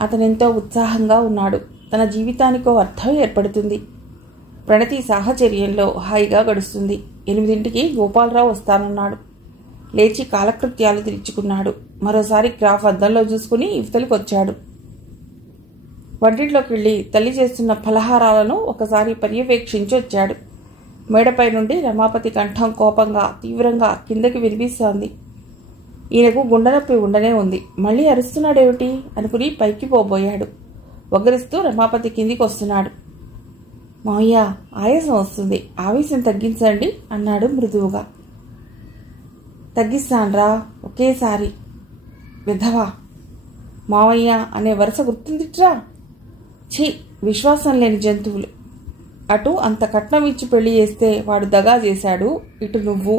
అతనెంతో ఉత్సాహంగా ఉన్నాడు. తన జీవితానికో అర్థం ఏర్పడుతుంది. ప్రణతి సాహచర్యంలో హాయిగా గడుస్తుంది. 8ంటికి గోపాలరావు వస్తానన్నాడు. లేచి కాలకృత్యాలు తీర్చుకున్నాడు. మరోసారి గ్రాఫ్ అద్దంలో చూసుకుని ఇవతలికి వచ్చాడు. వంటింట్లోకి వెళ్ళి తల్లి చేస్తున్న ఫలహారాలను ఒకసారి పర్యవేక్షించి వచ్చాడు. మేడపై నుండి రమాపతి కంఠం కోపంగా తీవ్రంగా కిందకి వినిపిస్తోంది. ఈయనకు గుండెనొప్పి ఉండనే ఉంది. మళ్ళీ అరుస్తున్నాడేమిటి అనుకుని పైకి పోబోయాడు. వగరిస్తూ రమాపతి కిందికి వస్తున్నాడు. మావయ్య, ఆయాసం వస్తుంది, ఆవేశం తగ్గించండి అన్నాడు మృదువుగా. తగ్గిస్తాన్రా ఒకేసారి. విధవా, మావయ్య అనే వరుస గుర్తుందిట్రా. ఛీ, విశ్వాసం లేని జంతువులు. అటు అంత కట్నం ఇచ్చి పెళ్లి చేస్తే వాడు దగా చేశాడు, ఇటు నువ్వు.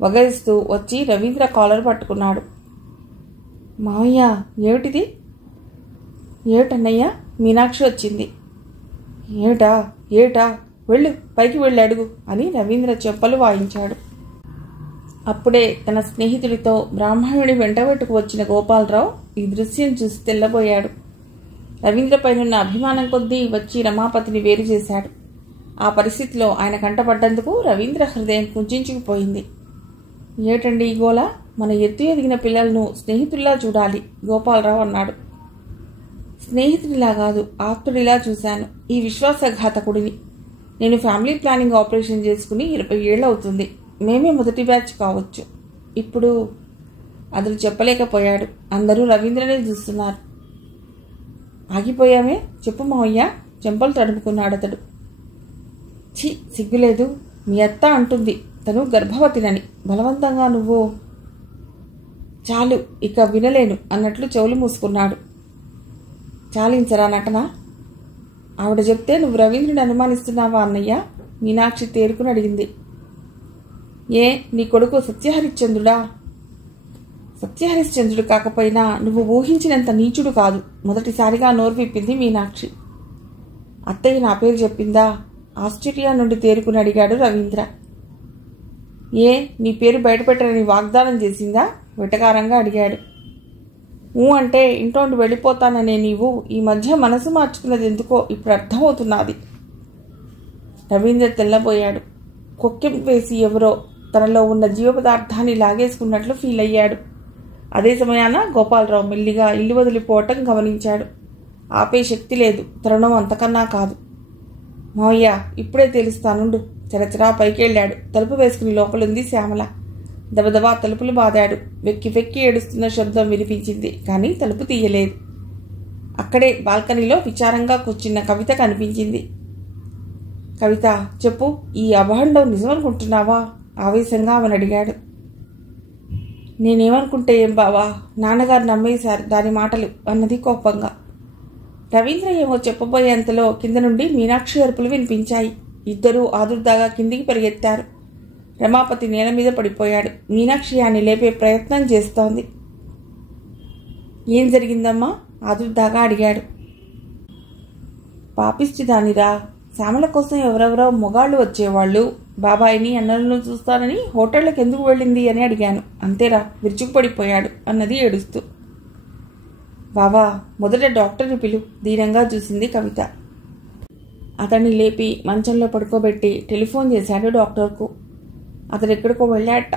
వగరిస్తూ వచ్చి రవీంద్ర కాలర్ పట్టుకున్నాడు. మావయ్య, ఏమిటిది? ఏమిటన్నయ్యా? మీనాక్షి వచ్చింది. ఏటా వెళ్ళు, పైకి వెళ్ళి అడుగు అని రవీంద్ర చెంపలు వాయించాడు. అప్పుడే తన స్నేహితుడితో బ్రాహ్మణుడి వెంటబెట్టుకు వచ్చిన గోపాలరావు ఈ దృశ్యం చూసి తెల్లబోయాడు. రవీంద్రపైనున్న అభిమానం కొద్దీ వచ్చి రమాపతిని వేరు చేశాడు. ఆ పరిస్థితిలో ఆయన కంటపడ్డందుకు రవీంద్ర హృదయం కుంచుకుపోయింది. ఏటండి ఈ గోల? మన ఎత్తు ఎదిగిన పిల్లలను స్నేహితుల్లా చూడాలి, గోపాలరావు అన్నాడు. స్నేహితుడిలా కాదు, ఆప్తుడిలా చూశాను ఈ విశ్వాసఘాతకుడిని. నేను ఫ్యామిలీ ప్లానింగ్ ఆపరేషన్ చేసుకుని 20 ఏళ్ళు అవుతుంది. మేమే మొదటి బ్యాచ్ కావచ్చు. ఇప్పుడు అతడు చెప్పలేకపోయాడు. అందరూ రవీంద్రనే చూస్తున్నారు. ఆగిపోయామే, చెప్పు మావయ్య, చెంపలు తడుపుకున్నాడు అతడు. ఛీ, సిగ్గులేదు. మీ అత్త అంటుంది తను గర్భవతినని. బలవంతంగా నువ్వు. చాలు, ఇక వినలేను అన్నట్లు చెవులు మూసుకున్నాడు. చాలించరా నటన? ఆవిడ చెప్తే నువ్వు రవీంద్రుని అనుమానిస్తున్నావా అన్నయ్య? మీనాక్షి తేరుకుని అడిగింది. ఏ, నీ కొడుకు సత్యహరిశ్చంద్రుడా? సత్యహరిశ్చంద్రుడు కాకపోయినా నువ్వు ఊహించినంత నీచుడు కాదు. మొదటిసారిగా నోరు విప్పింది మీనాక్షి. అత్తయ్య నా పేరు చెప్పిందా? ఆస్ట్రేలియా నుండి తేరుకుని అడిగాడు రవీంద్ర. ఏ, నీ పేరు బయటపెట్టరని వాగ్దానం చేసిందా? వెటకారంగా అడిగాడు. అంటే ఇంట్లోండి వెళ్ళిపోతాననే నీవు ఈ మధ్య మనసు మార్చుకున్నది ఎందుకో ఇప్పుడు అర్థమవుతున్నది. రవీంద్ర తెల్లబోయాడు. కొక్కెం వేసి ఎవరో తనలో ఉన్న జీవపదార్థాన్ని లాగేసుకున్నట్లు ఫీల్ అయ్యాడు. అదే సమయాన గోపాలరావు మెల్లిగా ఇల్లు వదిలిపోవటం గమనించాడు. ఆపే శక్తి లేదు, తరుణం అంతకన్నా కాదు. మావయ్య, ఇప్పుడే తెలుస్తానుండు. చరచరా పైకెళ్ళాడు. తలుపు వేసుకుని లోపలుంది శ్యామల. దబదబా తలుపులు బాదాడు. వెక్కి వెక్కి ఏడుస్తున్న శబ్దం వినిపించింది, కానీ తలుపు తీయలేదు. అక్కడే బాల్కనీలో విచారంగా కూర్చున్న కవిత కనిపించింది. కవిత, చెప్పు, ఈ అభాండం నిజమనుకుంటున్నావా? ఆవేశంగా ఆమెను అడిగాడు. నేనేమనుకుంటే ఏం బావా, నాన్నగారు నమ్మేశారు దాని మాటలు అన్నది కోపంగా. రవీంద్ర ఏమో చెప్పబోయేంతలో కింద నుండి మీనాక్షి అరుపులు వినిపించాయి. ఇద్దరూ ఆదుర్దాగా కిందికి పరిగెత్తారు. రమాపతి నేల మీద పడిపోయాడు. మీనాక్షి ఆయన లేపే ప్రయత్నం చేస్తోంది. ఏం జరిగిందమ్మా? ఆదుర్దాగా అడిగాడు. పాపిష్టి దానిరా, శ్యామల కోసం ఎవరెవరో మొగాళ్ళు వచ్చేవాళ్ళు. బాబాయిని అన్నలను చూస్తానని హోటళ్లకు ఎందుకు వెళ్ళింది అని అడిగాను. అంతేరా, విరుచుకుపడిపోయాడు అన్నది ఏడుస్తూ. బావా, మొదట డాక్టర్ని పిలు, దీనంగా చూసింది కవిత. అతన్ని లేపి మంచంలో పడుకోబెట్టి టెలిఫోన్ చేశాడు డాక్టర్కు. అతడు ఎక్కడికో వెళ్ళాట.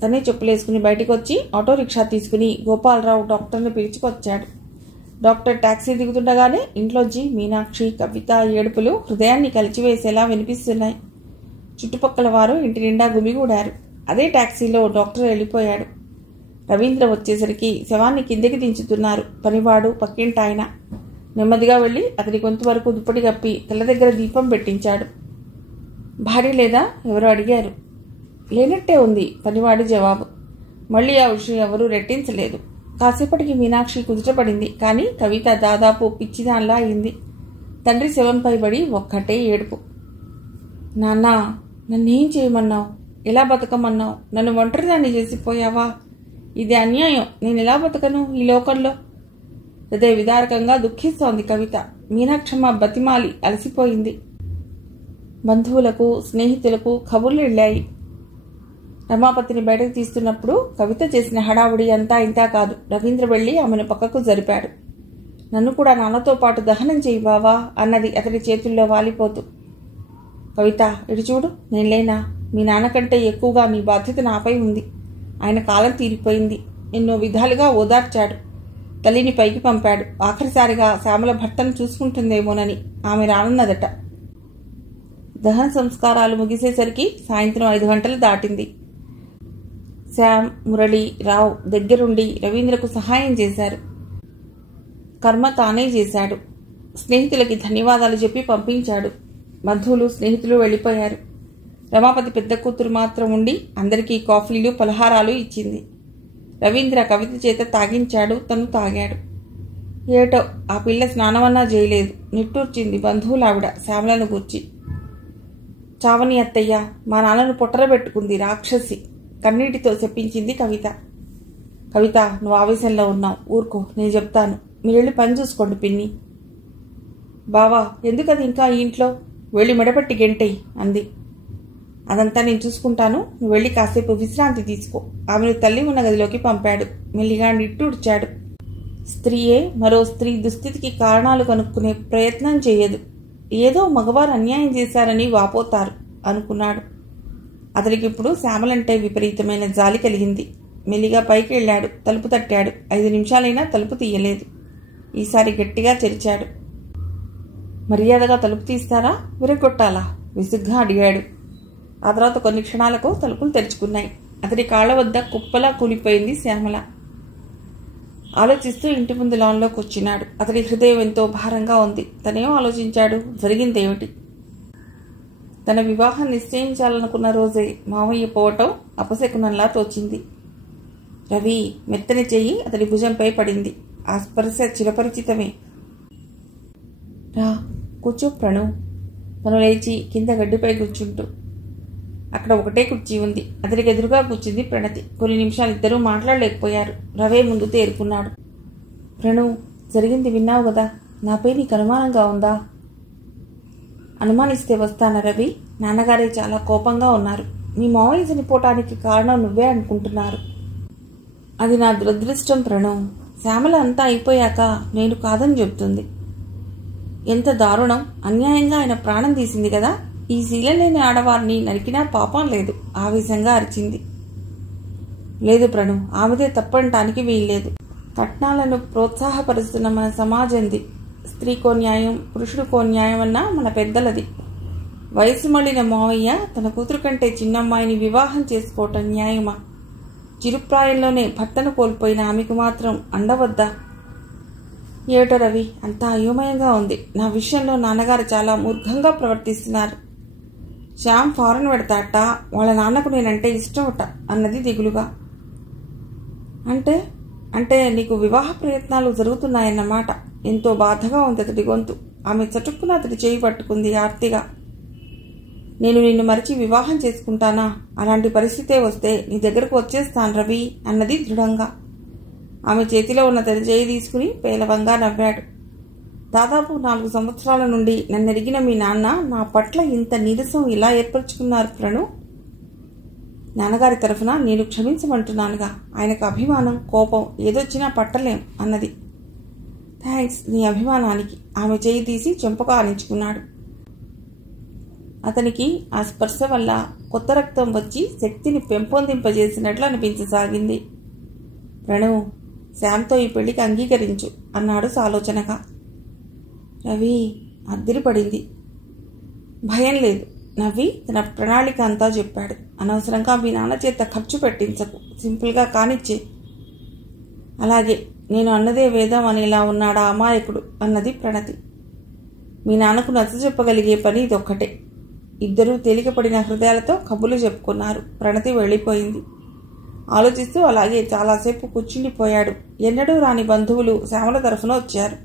తనే చెప్పులేసుకుని బయటకు వచ్చి ఆటో రిక్షా తీసుకుని గోపాలరావు డాక్టర్ని పిలుచుకొచ్చాడు. డాక్టర్ టాక్సీ దిగుతుండగానే ఇంట్లోంచి మీనాక్షి, కవిత ఏడుపులు హృదయాన్ని కలిచివేసేలా వినిపిస్తున్నాయి. చుట్టుపక్కల వారు ఇంటి నిండా గుమిగూడారు. అదే టాక్సీలో డాక్టర్ వెళ్ళిపోయాడు. రవీంద్ర వచ్చేసరికి శవాన్ని కిందకి దించుతున్నారు పనివాడు, పక్కింటాయన. నెమ్మదిగా వెళ్ళి అతడి గొంతు వరకు దుప్పటి కప్పి తల దగ్గర దీపం పెట్టించాడు. భార్య లేదా? ఎవరో అడిగారు. లేనట్టే ఉంది పనివాడి జవాబు. మళ్ళీ ఆ విషయం ఎవరూ రెట్టించలేదు. కాసేపటికి మీనాక్షి కుదుటపడింది. కానీ కవిత దాదాపు పిచ్చిదాన్లా అయింది. తండ్రి శవంపై పడి ఒక్కటే ఏడుపు. నాన్నా, నన్నేం చేయమన్నావు? ఎలా బతకమన్నావు? నన్ను ఒంటరిదాన్ని చేసిపోయావా? ఇది అన్యాయం. నేను ఎలా బతకను ఈ లోకంలో? హృదయ విదారకంగా దుఃఖిస్తోంది కవిత. మీనాక్షమ్మ బతిమాలి అలసిపోయింది. బంధువులకు, స్నేహితులకు కబుర్లు వెళ్ళాయి. రమాపతిని బయటకు తీస్తున్నప్పుడు కవిత చేసిన హడావుడి అంతా ఇంతా కాదు. రవీంద్ర వెళ్ళి ఆమెను పక్కకు జరిపాడు. నన్ను కూడా నాన్నతో పాటు దహనం చేయి బావా అన్నది అతడి చేతుల్లో వాలిపోతూ. కవిత, ఇటు చూడు, నేను లేనా? మీ నాన్నకంటే ఎక్కువగా నీ బాధ్యత నాపై ఉంది. ఆయన కాలం తీరిపోయింది. ఎన్నో విధాలుగా ఓదార్చాడు. తల్లిని పైకి పంపాడు. ఆఖరిసారిగా శ్యామల భర్తను చూసుకుంటుందేమోనని ఆమె రానున్నదట. దహన సంస్కారాలు ముగిసేసరికి సాయంత్రం 5 గంటలు దాటింది. శ్యామ్, మురళి, రావు దగ్గరుండి రవీంద్రకు సహాయం చేశారు. కర్మ తానే చేశాడు. స్నేహితులకి ధన్యవాదాలు చెప్పి పంపించాడు. బంధువులు, స్నేహితులు వెళ్ళిపోయారు. రమాపతి పెద్ద కూతురు మాత్రం ఉండి అందరికీ కాఫీలు, పలహారాలు ఇచ్చింది. రవీంద్ర కవిత చేత తాగించాడు. తను తాగాడు. ఏటో ఆ పిల్ల స్నానమన్నా చేయలేదు. నిట్టూర్చింది బంధువులావిడ శ్యామలను గూర్చి. చావని అత్తయ్య, మా నాన్నను పొట్టరబెట్టుకుంది రాక్షసి, కన్నీటితో చెప్పించింది కవిత. కవిత, నువ్వు ఆవేశంలో ఉన్నావు, ఊరుకో, నేను చెప్తాను. మీరు వెళ్ళి పని చూసుకోండి పిన్ని. బావా, ఎందుకది ఇంకా ఈ ఇంట్లో? వెళ్ళి మెడపట్టి గెంటేయి అంది. అదంతా నేను చూసుకుంటాను, నువ్వు వెళ్ళి కాసేపు విశ్రాంతి తీసుకో. ఆమెను తల్లి ఉన్న గదిలోకి పంపాడు. మెల్లిగా నిట్టూడ్చాడు. స్త్రీయే మరో స్త్రీ దుస్థితికి కారణాలు కనుక్కునే ప్రయత్నం చేయదు. ఏదో మగవారు అన్యాయం చేశారని వాపోతారు అనుకున్నాడు. అతడికిప్పుడు శ్యామలంటే విపరీతమైన జాలి కలిగింది. మెల్లిగా పైకి వెళ్ళాడు. తలుపు తట్టాడు. 5 నిమిషాలైనా తలుపు తీయలేదు. ఈసారి గట్టిగా తెరిచాడు. మర్యాదగా తలుపు తీస్తారా, విరగొట్టాలా? విసుగ్గా అడిగాడు. ఆ తర్వాత కొన్ని క్షణాలకు తలుపులు తెరుచుకున్నాయి. అతడి కాళ్ల వద్ద కుప్పలా కూలిపోయింది శ్యామల. ఆలోచిస్తూ ఇంటి ముందు లాన్లోకి వచ్చినాడు. అతడి హృదయం ఎంతో భారంగా ఉంది. తనేం ఆలోచించాడు? జరిగిందేమిటి? తన వివాహం నిశ్చయించాలనుకున్న రోజే మామయ్య పోవటం అపశకునంలా తోచింది. రవి మెత్తని చెయ్యి అతడి భుజంపై పడింది. ఆ స్పర్శ చిరపరిచితమే. రా కూర్చో ప్రణు. తను లేచి కింద గడ్డిపై కూర్చుంటూ. అక్కడ ఒకటే కుర్చీ ఉంది. అతడికి ఎదురుగా కూర్చుంది ప్రణతి. కొన్ని నిమిషాలు ఇద్దరూ మాట్లాడలేకపోయారు. రవే ముందు తేరుకున్నాడు. ప్రణు, జరిగింది విన్నావు కదా, నాపై నీకు అనుమానంగా ఉందా? అనుమానిస్తే వస్తానా రవి? నాన్నగారే చాలా కోపంగా ఉన్నారు. మీ మావయ్య చనిపోవటానికి కారణం నువ్వే అనుకుంటున్నారు. అది నా దురదృష్టం ప్రణు. శ్యామల అంతా అయిపోయాక నేను కాదని చెబుతుంది. ఎంత దారుణం! అన్యాయంగా ఆయన ప్రాణం తీసింది కదా. ఈ శీలం లేని ఆడవారిని నరికినా పాపం లేదు, ఆవేశంగా అరిచింది. లేదు ప్రణు, ఆమెదే తప్పనటానికి వీల్లేదు. కట్నాలను ప్రోత్సాహపరుస్తున్న మన సమాజంది. స్త్రీకో న్యాయం, పురుషుడికో న్యాయం అన్నా మన పెద్దలది. వయసు మళ్ళిన మావయ్య తన కూతురు కంటే చిన్నమ్మాయిని వివాహం చేసుకోవటం న్యాయమా? చిరుప్రాయంలోనే భర్తను కోల్పోయిన ఆమెకు మాత్రం అండవద్దా? ఏటో రవి, అంతా అయోమయంగా ఉంది. నా విషయంలో నాన్నగారు చాలా మూర్ఖంగా ప్రవర్తిస్తున్నారు. శ్యామ్ ఫారెన్ పెడతాట. వాళ్ళ నాన్నకు నేనంటే ఇష్టమట అన్నది దిగులుగా. అంటే అంటే నీకు వివాహ ప్రయత్నాలు జరుగుతున్నాయన్నమాట. ఎంతో బాధగా ఉంది అతడి గొంతు. ఆమె చటుక్కున అతడి చేయి పట్టుకుంది ఆర్తిగా. నేను నిన్ను మరిచి వివాహం చేసుకుంటానా? అలాంటి పరిస్థితే వస్తే నీ దగ్గరకు వచ్చేస్తాను రవి అన్నది దృఢంగా. ఆమె చేతిలో ఉన్న తన చేయి తీసుకుని పేలవంగా నవ్వాడు. దాదాపు 4 సంవత్సరాల నుండి నన్ను ఎరిగిన మీ నాన్న నా పట్ల ఇంత నీరసం ఇలా ఏర్పరచుకున్నారు ప్రణు? నాన్నగారి తరఫున నేను క్షమించమంటున్నానుగా. ఆయనకు అభిమానం, కోపం ఏదొచ్చినా పట్టలేం అన్నది. థ్యాంక్స్ నీ అభిమానానికి. ఆమె చేయి తీసి చెంపగా ఆనించుకున్నాడు. అతనికి ఆ స్పర్శ వల్ల కొత్త రక్తం వచ్చి శక్తిని పెంపొందింపజేసినట్లు అనిపించసాగింది. ప్రణు, శ్యామ్తో ఈ పెళ్లికి అంగీకరించు అన్నాడు సాలోచనగా. రవి అద్దిరిపడింది. భయం లేదు. నవ్వి తన ప్రణాళిక అంతా చెప్పాడు. అనవసరంగా మీ నాన్న చేత ఖర్చు పెట్టించకు, సింపుల్గా కానిచ్చే. అలాగే, నేను అన్నదే వేదం అనేలా ఉన్నాడా అమాయకుడు అన్నది ప్రణతి. మీ నాన్నకు నచ్చ చెప్పగలిగే పని ఇదొక్కటే. ఇద్దరూ తేలికపడిన హృదయాలతో కబుర్లు చెప్పుకున్నారు. ప్రణతి వెళ్ళిపోయింది. ఆలోచిస్తూ అలాగే చాలాసేపు కూర్చుండిపోయాడు. ఎన్నడూ రాని బంధువులు శ్యామల తరఫున వచ్చారు.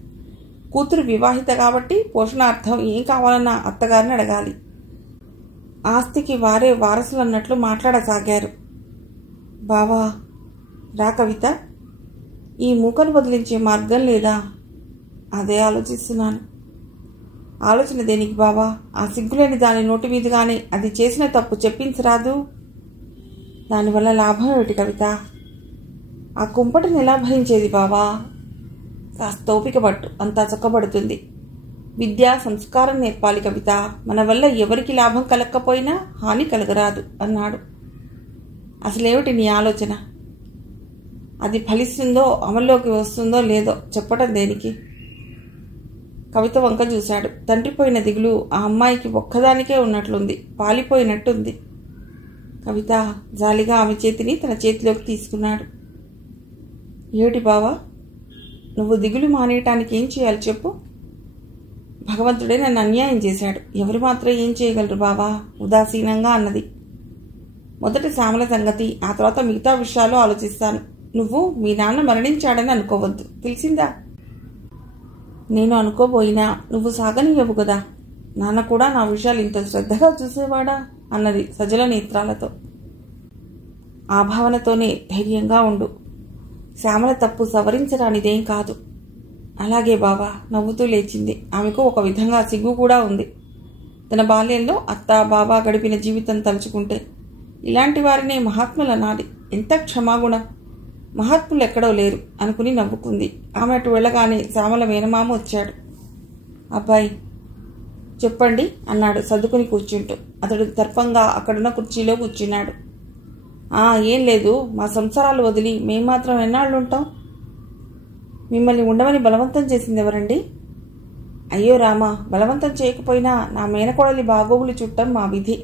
కూతురు వివాహిత కాబట్టి పోషణార్థం ఏం కావాలన్నా అత్తగారిని అడగాలి. ఆస్తికి వారే వారసులన్నట్లు మాట్లాడసాగారు. బావా, రా కవిత, ఈ మూకను వదిలించే మార్గం లేదా? అదే ఆలోచిస్తున్నాను. ఆలోచన దేనికి బావా? ఆ సిగ్గులేని దాని నోటి మీదుగానే అది చేసిన తప్పు చెప్పించరాదు? దానివల్ల లాభం ఏమిటి కవిత? ఆ కుంపటిని ఎలా భరించేది బావా? కాస్త ఓపిక పట్టు, అంతా చక్కబడుతుంది. విద్యా సంస్కారం నేర్పాలి కవిత. మన వల్ల ఎవరికి లాభం కలగకపోయినా హాని కలగరాదు అన్నాడు. అసలేమిటి నీ ఆలోచన? అది ఫలిస్తుందో అమల్లోకి వస్తుందో లేదో చెప్పడం దేనికి? కవిత వంక చూశాడు. తండ్రిపోయిన దిగులు ఆ అమ్మాయికి ఒక్కదానికే ఉన్నట్లుంది. పాలిపోయినట్టుంది. కవిత జాలిగా ఆమె చేతిని తన చేతిలోకి తీసుకున్నాడు. ఏమిటి బావా, నువ్వు దిగులు మానేయటానికి ఏం చేయాలి చెప్పు? భగవంతుడే నన్ను అన్యాయం చేశాడు. ఎవరు మాత్రం ఏం చేయగలరు బావా? ఉదాసీనంగా అన్నది. మొదటి శ్యామల సంగతి, ఆ తర్వాత మిగతా విషయాలు ఆలోచిస్తాను. నువ్వు మీ నాన్న మరణించాడని అనుకోవద్దు, తెలిసిందా? నేను అనుకోబోయినా నువ్వు సాగనీయవు కదా. నాన్న కూడా నా విషయాలు ఇంత శ్రద్ధగా చూసేవాడా అన్నది సజల నేత్రాలతో. ఆ భావనతోనే ధైర్యంగా ఉండు. శ్యామల తప్పు సవరించరానిదేం కాదు. అలాగే బావా నవ్వుతూ లేచింది. ఆమెకు ఒక విధంగా సిగ్గు కూడా ఉంది. తన బాల్యంలో అత్త బాబా గడిపిన జీవితం తలుచుకుంటే ఇలాంటి వారినే మహాత్ములనాలి. ఎంత క్షమాగుణం! మహాత్ములు ఎక్కడో లేరు అనుకుని నవ్వుకుంది. ఆమె అటు వెళ్ళగానే శ్యామల మేనమామ వచ్చాడు. అబ్బాయి చెప్పండి అన్నాడు సర్దుకుని కూర్చుంటూ. అతడు దర్పంగా అక్కడున్న కుర్చీలో కూర్చున్నాడు. ఏం లేదు, మా సంసారాలు వదిలి మేం మాత్రం ఎన్నాళ్ళు ఉంటాం? మిమ్మల్ని ఉండమని బలవంతం చేసింది ఎవరండి? అయ్యో రామా, బలవంతం చేయకపోయినా నా మేనకోడలి బాగోగులు చుట్టం మా విధి.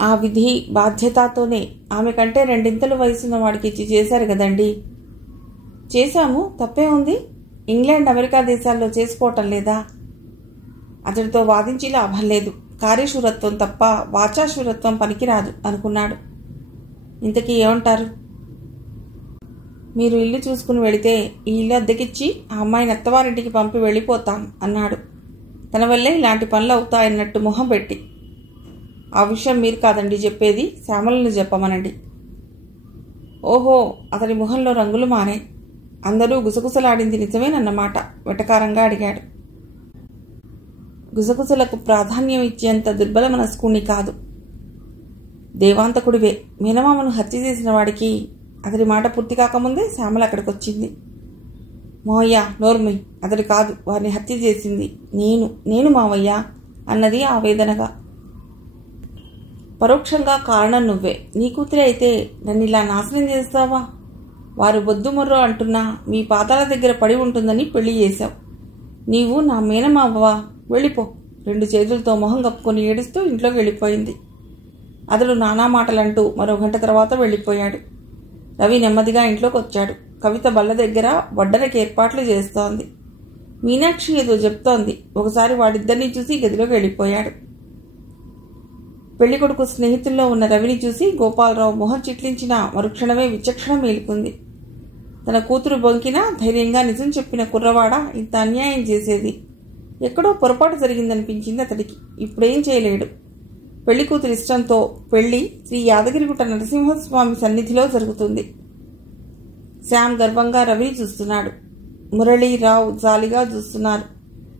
ఆ విధి బాధ్యతతోనే ఆమె కంటే రెండింతలు వయసున్న వాడికి ఇచ్చి చేశారు కదండి. చేశాము, తప్పే ఉంది. ఇంగ్లాండ్ అమెరికా దేశాల్లో చేసుకోవటం లేదా? అతడితో వాదించి లాభం లేదు. కార్యశూరత్వం తప్ప వాచాశూరత్వం పనికిరాదు అనుకున్నాడు. ఇంతకీ ఏమంటారు? మీరు ఇల్లు చూసుకుని వెళితే ఈ ఇల్లు అద్దెకిచ్చి ఆ అమ్మాయిని అత్తవారింటికి పంపి వెళ్ళిపోతాం అన్నాడు. తన వల్లే ఇలాంటి పనులు అవుతాయన్నట్టు మొహం పెట్టి. ఆ విషయం మీరు కాదండి చెప్పేది, శ్యామలను చెప్పమనండి. ఓహో, అతని మొహంలో రంగులు మారాయి. అందరూ గుసగుసలాడింది నిజమేనన్నమాట వెటకారంగా అడిగాడు. గుసగుసలకు ప్రాధాన్యం ఇచ్చేంత దుర్బల మనస్కుణ్ణి కాదు. దేవాంతకుడివే. మేనమామను హత్య చేసిన వాడికి అతడి మాట పూర్తి కాకముందే శ్యామల అక్కడికి వచ్చింది. మావయ్య నోర్మి, అతడు కాదు వారిని హత్య చేసింది నేను మావయ్య అన్నది ఆవేదనగా. పరోక్షంగా కారణం నువ్వే. నీ కూతురే అయితే నన్ను ఇలా నాశనం చేస్తావా? వారు బొద్దుమొర్రో అంటున్నా మీ పాదాల దగ్గర పడి ఉంటుందని పెళ్లి చేశావు. నీవు నా మేనమావవా? వెళ్ళిపో. 2 చేతులతో మొహం కప్పుకొని ఏడుస్తూ ఇంట్లోకి వెళ్ళిపోయింది. అతడు నానా మాటలంటూ మరో గంట తర్వాత వెళ్ళిపోయాడు. రవి నెమ్మదిగా ఇంట్లోకి వచ్చాడు. కవిత బల్ల దగ్గర వడ్డనకి ఏర్పాట్లు చేస్తోంది. మీనాక్షి ఏదో చెప్తోంది. ఒకసారి వాడిద్దరినీ చూసి గదిలోకి వెళ్ళిపోయాడు. పెళ్లికొడుకు స్నేహితుల్లో ఉన్న రవిని చూసి గోపాలరావు మొహం చిట్లించిన మరుక్షణమే విచక్షణ మేలుకుంది. తన కూతురు బొంకినా ధైర్యంగా నిజం చెప్పిన కుర్రవాడ ఇంత అన్యాయం చేసేది. ఎక్కడో పొరపాటు జరిగిందనిపించింది అతడికి. ఇప్పుడేం చేయలేడు. పెళ్లి కూతురు ఇష్టంతో పెళ్లి శ్రీ యాదగిరిగుట్ట నరసింహస్వామి సన్నిధిలో జరుగుతుంది. శ్యామ్ గర్వంగా రవిని చూస్తున్నాడు. మురళి, రావు జాలిగా చూస్తున్నారు.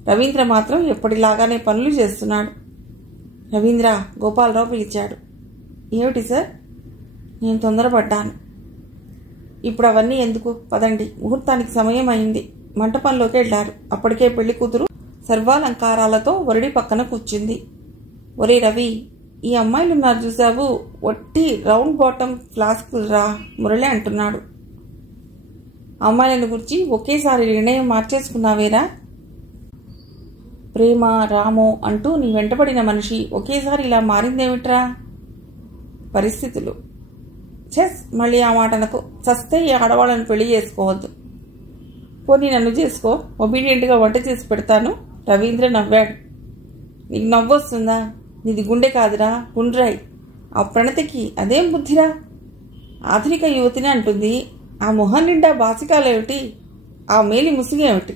రవీంద్ర మాత్రం ఎప్పటిలాగానే పనులు చేస్తున్నాడు. రవీంద్ర, గోపాలరావు పిలిచాడు. ఏమిటి సార్? నేను తొందరపడ్డాను. ఇప్పుడు అవన్నీ ఎందుకు? పదండి, ముహూర్తానికి సమయం అయింది. మంటపంలోకి వెళ్లారు. అప్పటికే పెళ్లి కూతురు సర్వాలంకారాలతో వరుడి పక్కన కూర్చుంది. ఒరే రవి, ఈ అమ్మాయిలున్నారు చూసావు, ఒట్టి రౌండ్ బాటమ్ ఫ్లాస్కులరా మురళి అంటున్నాడు. అమ్మాయిలను గురించి ఒకేసారి నిర్ణయం మార్చేసుకున్నావేరా? ప్రేమ, రామో అంటూ నీ వెంటబడిన మనిషి ఒకేసారి ఇలా మారిందేమిట్రా? పరిస్థితులు. చెస్, మళ్ళీ ఆ మాటనకు. చస్తే ఈ ఆడవాళ్ళని పెళ్లి చేసుకోవద్దు. పోనీ నన్ను చేసుకో, ఒబీడియంట్గా వంట చేసి పెడతాను. రవీంద్ర నవ్వాడు. నీకు నవ్వొస్తుందా? నీది గుండె కాదురా, గుండ్రాయి. ఆ ప్రణతికి అదేం బుద్ధిరా? ఆధునిక యువతిని అంటుంది. ఆ మొహం నిండా బాసికాలేమిటి? ఆ మేలి ముసిగేమిటి?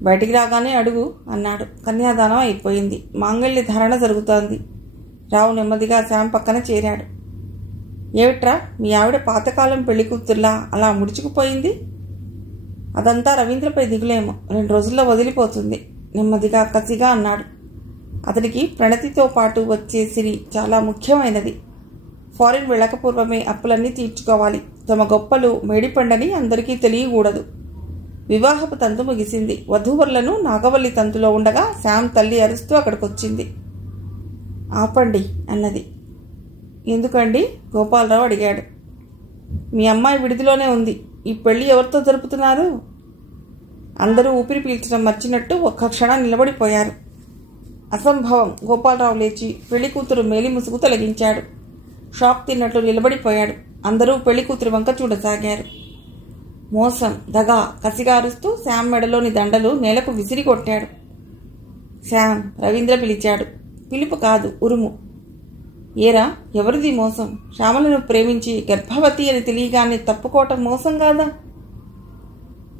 బయటికి రాగానే అడుగు అన్నాడు. కన్యాదానం అయిపోయింది. మాంగళ్య ధారణ జరుగుతోంది. రావు నెమ్మదిగా శ్యామ్ పక్కన చేరాడు. ఏమిట్రా, మీ ఆవిడ పాతకాలం పెళ్లి కూతుర్లా అలా ముడుచుకుపోయింది? అదంతా రవీంద్రపై దిగులేమో, 2 రోజుల్లో వదిలిపోతుంది నెమ్మదిగా కసిగా అన్నాడు. అతడికి ప్రణతితో పాటు వచ్చే సిరి చాలా ముఖ్యమైనది. ఫారిన్ వెళ్ళకపూర్వమే అప్పులన్నీ తీర్చుకోవాలి. తమ గొప్పలు మేడిపండని అందరికీ తెలియకూడదు. వివాహపు తంతు ముగిసింది. వధూవరులను నాగవల్లి తంతులో ఉండగా శ్యామ్ తల్లి అరుస్తూ అక్కడికొచ్చింది. ఆపండి అన్నది. ఎందుకండి? గోపాలరావు అడిగాడు. మీ అమ్మాయి విడిదిలోనే ఉంది. ఈ పెళ్లి ఎవరితో జరుపుతున్నారు? అందరూ ఊపిరి పీల్చడం మర్చినట్టు ఒక్క క్షణం నిలబడిపోయారు. అసంభవం. గోపాలరావు లేచి పెళ్లి కూతురు మేలి ముసుగు తొలగించాడు. షాక్ తిన్నట్లు నిలబడిపోయాడు. అందరూ పెళ్లి కూతురు వంక చూడసాగారు. మోసం, దగా కసిగా అరుస్తూ శ్యామ్ మెడలోని దండలు నేలకు విసిరి కొట్టాడు. శ్యామ్, రవీంద్ర పిలిచాడు. పిలుపు కాదు, ఉరుము. ఏరా, ఎవరిది మోసం? శ్యామలను ప్రేమించి గర్భవతి అని తెలియగానే తప్పుకోవటం మోసం కాదా?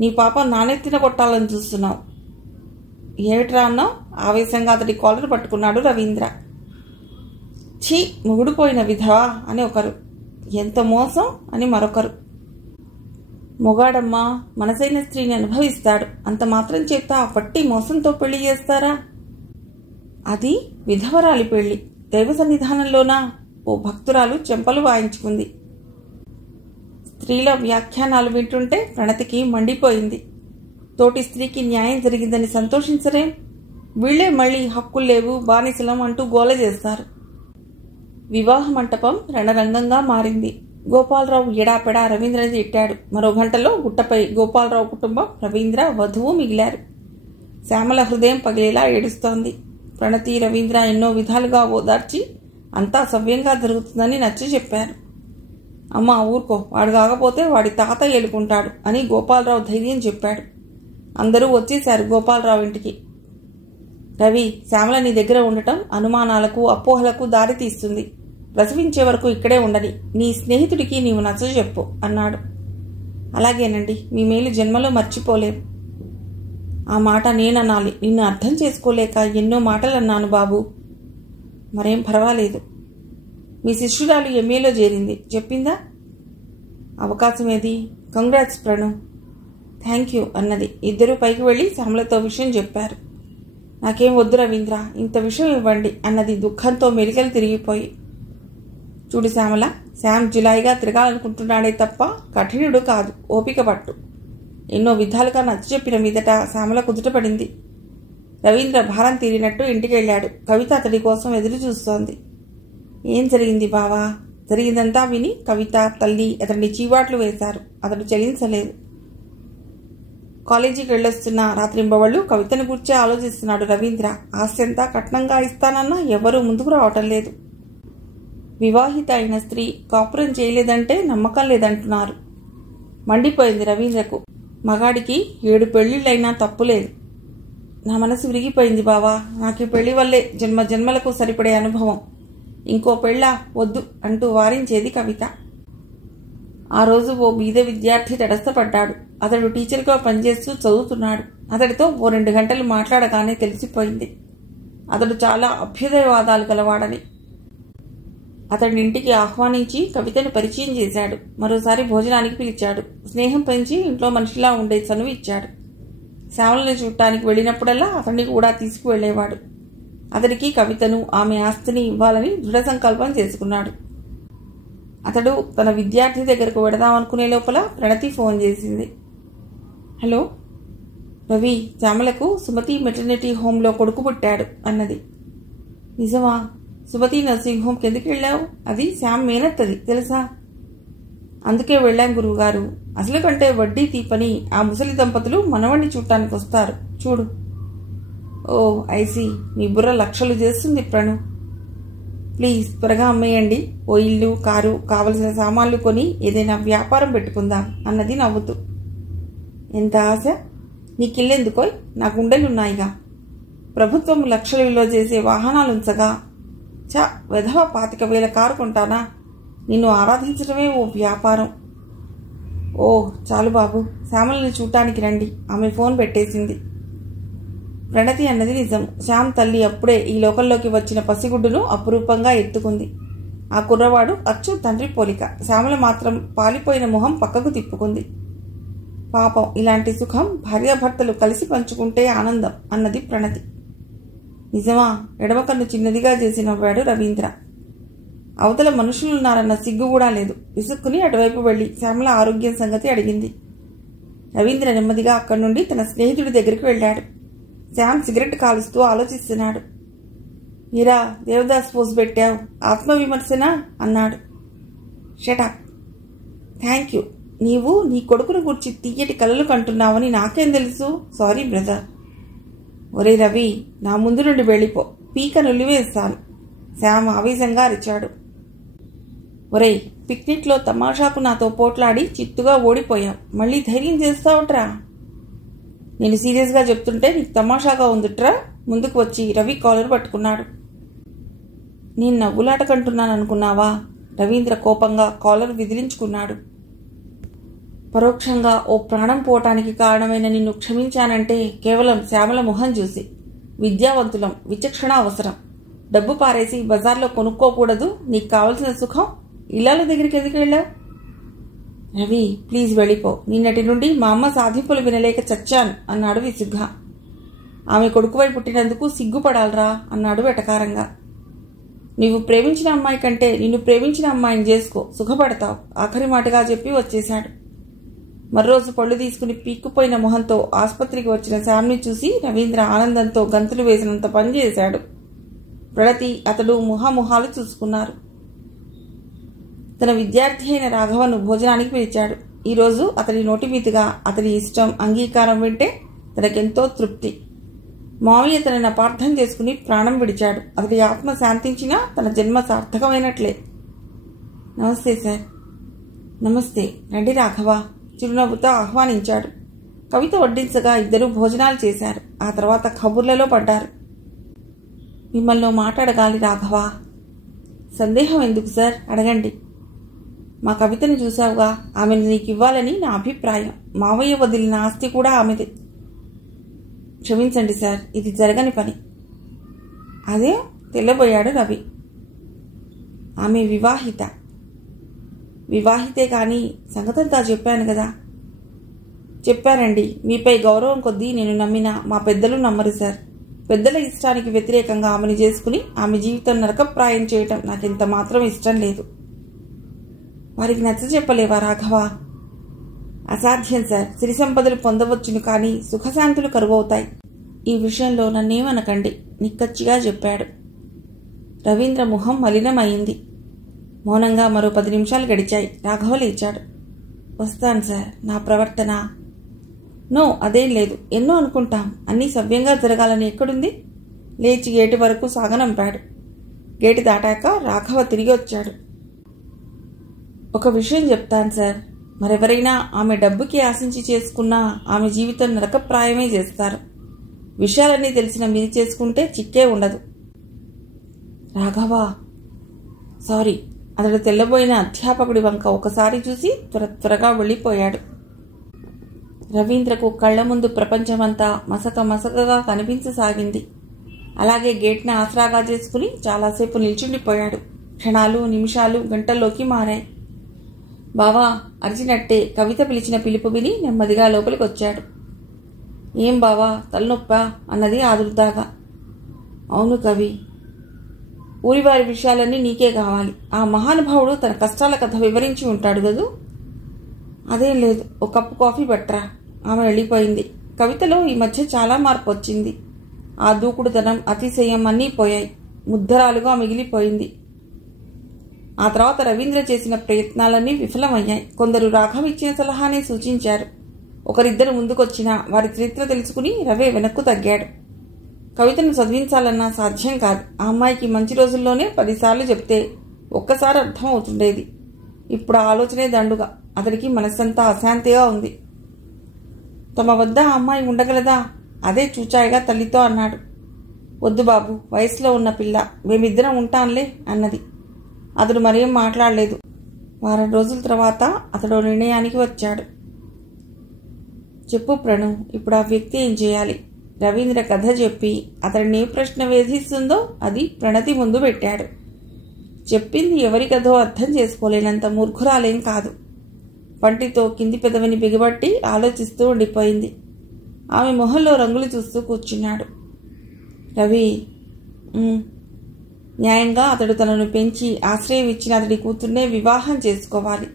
నీ పాప నానెత్తిన కొట్టాలని చూస్తున్నావు. ఏమిట్రా అన్నావు? ఆవేశంగా అతడి కాలర్ పట్టుకున్నాడు రవీంద్ర. ఛీ, మొగుడుపోయిన విధవా అని ఒకరు. ఎంత మోసం అని మరొకరు. మొగాడమ్మా మనసైన స్త్రీని అనుభవిస్తాడు. అంత మాత్రం చేత పట్టి మోసంతో పెళ్లి చేస్తారా? అది విధవరాలి పెళ్లి. దైవ సన్నిధానంలోనా? ఓ భక్తురాలు చెంపలు వాయించుకుంది. స్త్రీల వ్యాఖ్యానాలు వింటుంటే ప్రణతికి మండిపోయింది. తోటి స్త్రీకి న్యాయం జరిగిందని సంతోషించరేం? వీళ్లే మళ్లీ హక్కులు లేవు, బానిసలం అంటూ గోల చేస్తారు. వివాహ మంటపం రణరంగంగా మారింది. గోపాలరావు ఎడాపెడా రవీంద్రని తిట్టాడు. మరో గంటలో గుట్టపై గోపాలరావు కుటుంబం, రవీంద్ర, వధువు మిగిలారు. శ్యామల హృదయం పగిలేలా ఏడుస్తోంది. ప్రణతి, రవీంద్ర ఎన్నో విధాలుగా ఓదార్చి అంతా సవ్యంగా జరుగుతుందని నచ్చి చెప్పారు. అమ్మా ఊరుకో, వాడు కాకపోతే వాడి తాత ఏలుకుంటాడు అని గోపాలరావు ధైర్యం చెప్పాడు. అందరూ వచ్చేశారు గోపాలరావు ఇంటికి. రవి, శ్యామల నీ దగ్గర ఉండటం అనుమానాలకు, అపోహలకు దారి తీస్తుంది. ప్రసవించే వరకు ఇక్కడే ఉండని. నీ స్నేహితుడికి నీవు నచ్చ చెప్పు అన్నాడు. అలాగేనండి, మీ మేలు జన్మలో మర్చిపోలేం. ఆ మాట నేననాలి. నిన్ను అర్థం చేసుకోలేక ఎన్నో మాటలు అన్నాను బాబు. మరేం పర్వాలేదు. మీ శిష్యురాలు ఎంఏలో చేరింది, చెప్పిందా? అవకాశమేది? కంగ్రాట్స్ ప్రణు. థ్యాంక్ యూ అన్నది. ఇద్దరూ పైకి వెళ్లి శ్యామలతో విషయం చెప్పారు. నాకేం వద్దు రవీంద్ర, ఇంత విషయం ఇవ్వండి అన్నది దుఃఖంతో మెలికలు తిరిగిపోయి. చూడు శ్యామల, శ్యామ్ జులాయిగా తిరగాలనుకుంటున్నాడే తప్ప కఠినుడు కాదు, ఓపిక పట్టు. ఎన్నో విధాలుగా నచ్చ చెప్పిన మీదట శ్యామల కుదుటపడింది. రవీంద్ర భారం తీరినట్టు ఇంటికెళ్లాడు. కవిత అతడి కోసం ఎదురు చూస్తోంది. ఏం జరిగింది బావా? జరిగిందంతా విని కవిత, తల్లి అతడిని చీవాట్లు వేశారు. అతడు చెలించలేదు. కాలేజీకి వెళ్ళొస్తున్న రాత్రింబవళ్లు కవితను కూర్చే ఆలోచిస్తున్నాడు రవీంద్ర. ఆస్తంతా కట్నంగా ఇస్తానన్నా ఎవరూ ముందుకు రావటం లేదు. వివాహిత అయిన స్త్రీ కాపురం చేయలేదంటే నమ్మకం లేదంటున్నారు. మండిపోయింది రవీంద్రకు. మగాడికి 7 పెళ్లిళ్ళైనా తప్పులేదు. నా మనసు విరిగిపోయింది బావా. నాకు ఈ పెళ్లి వల్లే జన్మ జన్మలకు సరిపడే అనుభవం. ఇంకో పెళ్ళా వద్దు అంటూ వారించేది కవిత. ఆ రోజు ఓ బీద విద్యార్థి తటస్థపడ్డాడు. అతడు టీచర్గా పనిచేస్తూ చదువుతున్నాడు. అతడితో ఓ 2 గంటలు మాట్లాడగానే తెలిసిపోయింది అతడు చాలా అభ్యుదయవాదాలు గలవాడని. అతడిని ఇంటికి ఆహ్వానించి కవితను పరిచయం చేశాడు. మరోసారి భోజనానికి పిలిచాడు. స్నేహం పెంచి ఇంట్లో మనిషిలా ఉండే చనువు ఇచ్చాడు. శ్యామలని చూడటానికి వెళ్ళినప్పుడల్లా అతన్ని కూడా తీసుకువెళ్లేవాడు. అతడికి కవితను, ఆమె ఆస్తిని ఇవ్వాలని దృఢ సంకల్పం చేసుకున్నాడు. అతడు తన విద్యార్థి దగ్గరకు వెడదామనుకునే లోపల ప్రణతి ఫోన్ చేసింది. హలో రవి, శ్యామలకు సుమతి మెటర్నిటీ హోంలో కొడుకు పుట్టాడు అన్నది. నిజమా? సుమతి నర్సింగ్ హోంకి ఎందుకు వెళ్ళావు? అది శ్యామ్ మేనత్తది తెలుసా? అందుకే వెళ్ళాం గురువుగారు. అసలు కంటే వడ్డీ తీపని ఆ ముసలి దంపతులు మనవణ్ణి చూడటానికి వస్తారు. చూడు. ఓ ఐసీ, మీ బుర్ర లక్షలు చేస్తుంది ప్రణు. ప్లీజ్ త్వరగా అమ్మేయండి. ఓ ఇల్లు, కారు, కావలసిన సామాన్లు కొని ఏదైనా వ్యాపారం పెట్టుకుందాం అన్నది నవ్వుతూ. ఎంత ఆశ! నీకిల్లెందుకోయ్? నా గుండెలున్నాయిగా. ప్రభుత్వం లక్షల విలువ చేసే వాహనాలుంచగా చ వెధవ 25,000 కారు కొంటానా? నిన్ను ఆరాధించడమే ఓ వ్యాపారం. ఓ చాలు బాబు, శ్యామలని చూడటానికి రండి. ఆమె ఫోన్ పెట్టేసింది. ప్రణతి అన్నది నిజం. శ్యామ్ తల్లి అప్పుడే ఈ లోకంలోకి వచ్చిన పసిగుడ్డును అపురూపంగా ఎత్తుకుంది. ఆ కుర్రవాడు అచ్చు తండ్రి పోలిక. శ్యామల మాత్రం పాలిపోయిన మొహం పక్కకు తిప్పుకుంది. పాపం, ఇలాంటి సుఖం భార్యాభర్తలు కలిసి పంచుకుంటే ఆనందం అన్నది ప్రణతి. నిజమా? ఎడమ కన్ను చిన్నదిగా చేసి నవ్వాడు రవీంద్ర. అవతల మనుషులున్నారన్న సిగ్గు కూడా లేదు. విసుక్కుని అటువైపు వెళ్లి శ్యామల ఆరోగ్యం సంగతి అడిగింది. రవీంద్ర నెమ్మదిగా అక్కడి నుండి తన స్నేహితుడి దగ్గరికి వెళ్ళాడు. శ్యామ్ సిగరెట్ కాలుస్తూ ఆలోచిస్తున్నాడు. మీరా దేవదాస్ పోజు పెట్టావు, ఆత్మవిమర్శనా అన్నాడు. షటప్. Thank you. నీవు నీ కొడుకును గురించి తీయటి కలలు కంటున్నావని నాకేం తెలుసు? Sorry brother. ఒరే రవి, నా ముందు నుండి వెళ్ళిపో, పీక నులివేస్తాను, శ్యామ్ ఆవేశంగా అరిచాడు. ఒరేయ్, పిక్నిక్లో తమాషాకు నాతో పోట్లాడి చిత్తుగా ఓడిపోయాం, మళ్ళీ ధైర్యం చేస్తావుట్రా? నేను సీరియస్గా చెప్తుంటే నీకు తమాషాగా ఉందిట్రా? ముందుకు వచ్చి రవి కాలర్ పట్టుకున్నాడు. నేను నవ్వులాట కంటున్నాను అనుకున్నావా? రవీంద్ర కోపంగా కాలర్ విదిలించుకున్నాడు. పరోక్షంగా ఓ ప్రాణం పోవటానికి కారణమైన నిన్ను క్షమించానంటే కేవలం శ్యామల మొహం చూసి. విద్యావంతులం, విచక్షణ అవసరం. డబ్బు పారేసి బజార్లో కొనుక్కోకూడదు. నీకు కావలసిన సుఖం ఇళ్ళ దగ్గరికి ఎందుకు వెళ్ళావు? రవి, ప్లీజ్ వెళ్ళిపో. నిన్నటి నుండి మా అమ్మ సాధింపులు వినలేక చచ్చాను అన్నాడు విసుగ్గా. ఆమె కొడుకువై పుట్టినందుకు సిగ్గుపడాలరా అన్నాడు వెటకారంగా. నీవు ప్రేమించిన అమ్మాయి కంటే నిన్ను ప్రేమించిన అమ్మాయిని చేసుకో, సుఖపడతావు, ఆఖరి మాటగా చెప్పి వచ్చేశాడు. మర్రోజు పళ్ళు తీసుకుని పీక్కుపోయిన మొహంతో ఆసుపత్రికి వచ్చిన శ్యామ్ని చూసి రవీంద్ర ఆనందంతో గంతులు వేసినంత పని చేశాడు. ప్రణతి అతడు ముఖాముఖాలు చూసుకున్నారు. తన విద్యార్థి అయిన రాఘవను భోజనానికి పిలిచాడు. ఈరోజు అతడి నోటి మీదుగా అతడి ఇష్టం, అంగీకారం వింటే తనకెంతో తృప్తి. మావయ్య తనని అపార్థం చేసుకుని ప్రాణం విడిచాడు. అతడి ఆత్మ శాంతించినా తన జన్మ సార్థకమైనట్లే. నమస్తే సార్. నమస్తే, రండి రాఘవ, చిరునవ్వుతో ఆహ్వానించాడు. కవిత వడ్డించగా ఇద్దరూ భోజనాలు చేశారు. ఆ తర్వాత కబుర్లలో పడ్డారు. మిమ్మల్ని మాట్లాడగాలి రాఘవ. సందేహం ఎందుకు సార్, అడగండి. మా కవితను చూశావుగా, ఆమెను నీకు ఇవ్వాలని నా అభిప్రాయం. మావయ్య వదిలిన ఆస్తి కూడా ఆమెది. క్షమించండి సార్, ఇది జరగని పని. అదే తెల్లబోయాడు రవి. ఆమె వివాహితే కానీ సంగతంతా చెప్పాను కదా. చెప్పారండి. మీపై గౌరవం కొద్దీ నేను నమ్మినా మా పెద్దలు నమ్మరు సార్. పెద్దల ఇష్టానికి వ్యతిరేకంగా ఆమెను చేసుకుని ఆమె జీవితం నరకప్రాయం చేయటం నాకెంత మాత్రం ఇష్టం లేదు. వారికి నచ్చ చెప్పలేవా రాఘవ? అసాధ్యం సార్. సిరి సంపదలు పొందవచ్చును కానీ సుఖశాంతులు కరువవుతాయి. ఈ విషయంలో నన్నేమనకండి, నిక్కచ్చిగా చెప్పాడు. రవీంద్ర ముఖం మలినమైంది. మౌనంగా మరో 10 నిమిషాలు గడిచాయి. రాఘవ లేచాడు. వస్తాను సార్. నా ప్రవర్తన నో, అదేం లేదు. ఎన్నో అనుకుంటాం, అన్నీ సవ్యంగా జరగాలని ఎక్కడుంది? లేచి గేటు వరకు సాగనంపాడు. గేటు దాటాక రాఘవ తిరిగి వచ్చాడు. ఒక విషయం చెప్తాను సార్. మరెవరైనా ఆమె డబ్బుకి ఆశించి చేసుకున్నా ఆమె జీవితం నరకప్రాయమే చేస్తారు. విషయాలన్నీ తెలిసిన మీరు చేసుకుంటే చిక్కే ఉండదు. రాఘవ, సారీ. అతడు తెల్లబోయిన అధ్యాపకుడి వంక ఒకసారి చూసి త్వరగా వెళ్ళిపోయాడు. రవీంద్రకు కళ్ల ముందు ప్రపంచమంతా మసకగా కనిపించసాగింది. అలాగే గేట్ని ఆసరాగా చేసుకుని చాలాసేపు నిల్చుండిపోయాడు. క్షణాలు, నిమిషాలు గంటల్లోకి మారాయి. బావా అరిచినట్టే కవిత పిలిచిన పిలుపు విని నెమ్మదిగా లోపలికి వచ్చాడు. ఏం బావా, తలనొప్పా అన్నది ఆదుర్దాగా. అవును కవి, ఊరివారి విషయాలన్నీ నీకే కావాలి. ఆ మహానుభావుడు తన కష్టాల కథ వివరించి ఉంటాడు కదూ. అదేం లేదు, ఒక కప్పు కాఫీ పట్టరా. ఆమె వెళ్ళిపోయింది. కవితలో ఈ మధ్య చాలా మార్పు వచ్చింది. ఆ దూకుడుతనం, అతిశయం అన్నీ పోయాయి. ముద్దరాలుగా మిగిలిపోయింది. ఆ తర్వాత రవీంద్ర చేసిన ప్రయత్నాలన్నీ విఫలమయ్యాయి. కొందరు రాఘవ ఇచ్చిన సలహానే సూచించారు. ఒకరిద్దరు ముందుకొచ్చినా వారి చరిత్ర తెలుసుకుని రవే వెనక్కు తగ్గాడు. కవితను చదివించాలన్నా సాధ్యం కాదు. ఆ అమ్మాయికి మంచి రోజుల్లోనే 10 సార్లు చెప్తే ఒక్కసారి అర్థం అవుతుండేది. ఇప్పుడు ఆ ఆలోచనే దండుగా. అతడికి మనస్సంతా అశాంతిగా ఉంది. తమ వద్ద ఆ అమ్మాయి ఉండగలదా? అదే చూచాయిగా తల్లితో అన్నాడు. వద్దు బాబు, వయసులో ఉన్న పిల్ల, మేమిద్దరం ఉంటాంలే అన్నది. అతడు మరేం మాట్లాడలేదు. వారం రోజుల తర్వాత అతడు నిర్ణయానికి వచ్చాడు. చెప్పు ప్రణు, ఇప్పుడు ఆ వ్యక్తి ఏం చేయాలి? రవీంద్ర కథ చెప్పి అతడిని ఏ ప్రశ్న వేధిస్తుందో అది ప్రణతి ముందు పెట్టాడు. చెప్పింది ఎవరి కథో అర్థం చేసుకోలేనంత మూర్ఖురాలేం కాదు. పంటితో కింది పెదవిని బిగబట్టి ఆలోచిస్తూ ఉండిపోయింది. ఆమె మొహంలో రంగులు చూస్తూ కూర్చున్నాడు. రవి, న్యాయంగా అతడు తనను పెంచి ఆశ్రయం ఇచ్చిన అతడి కూతుర్నే వివాహం చేసుకోవాలి.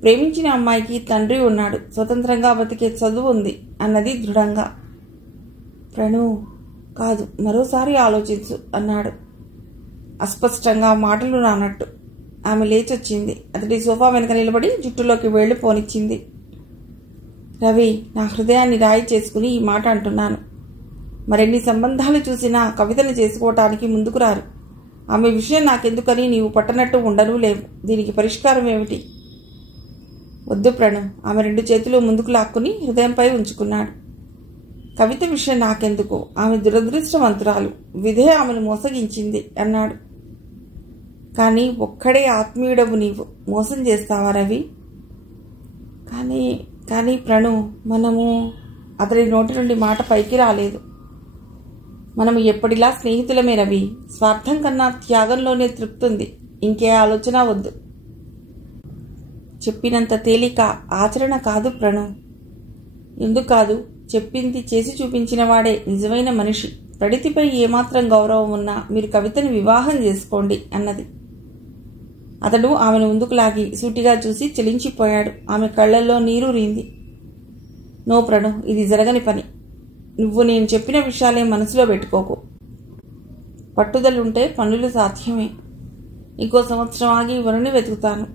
ప్రేమించిన అమ్మాయికి తండ్రి ఉన్నాడు, స్వతంత్రంగా బతికే చదువు ఉంది అన్నది దృఢంగా. ప్రణు, కాదు, మరోసారి ఆలోచించు అన్నాడు అస్పష్టంగా, మాటలు రానట్టు. ఆమె లేచొచ్చింది. అతడి సోఫా వెనక నిలబడి జుట్టులోకి వేళ్లు పోనిచ్చింది. రవి, నా హృదయాన్ని రాయి చేసుకుని ఈ మాట అంటున్నాను. మరెన్ని సంబంధాలు చూసినా కవితను చేసుకోవటానికి ముందుకు రారు. ఆమె విషయం నాకెందుకని నీవు పట్టనట్టు ఉండనూ లేవు. దీనికి పరిష్కారం ఏమిటి? వద్దు ప్రణు. ఆమె 2 చేతులు ముందుకు లాక్కుని హృదయంపై ఉంచుకున్నాడు. కవిత విషయం నాకెందుకు? ఆమె దురదృష్టవంతురాలు. విధే ఆమెను మోసగించింది అన్నాడు. కానీ ఒక్కడే ఆత్మీయుడవు నీవు. మోసం చేస్తావా రవి? కానీ ప్రణు, మనము... అతడి నోటి నుండి మాట పైకి రాలేదు. మనము ఎప్పటిలా స్నేహితులమే రవి. స్వార్థం కన్నా త్యాగంలోనే తృప్తుంది. ఇంకే ఆలోచన వద్దు. చెప్పినంత తేలిక ఆచరణ కాదు ప్రణు. ఎందుకు కాదు? చెప్పింది చేసి చూపించిన వాడే నిజమైన మనిషి. ప్రణతిపై ఏమాత్రం గౌరవం ఉన్నా మీరు కవితను వివాహం చేసుకోండి అన్నది. అతడు ఆమెను ముందుకు లాగి సూటిగా చూసి చెలించిపోయాడు. ఆమె కళ్లల్లో నీరు రీంది. నో ప్రణు, ఇది జరగని పని. నువ్వు నేను చెప్పిన విషయాలే మనసులో పెట్టుకోకు. పట్టుదలుంటే పనులు సాధ్యమే. ఇంకో సంవత్సరం ఆగి వరుణ్ణి వెతుకుతాను.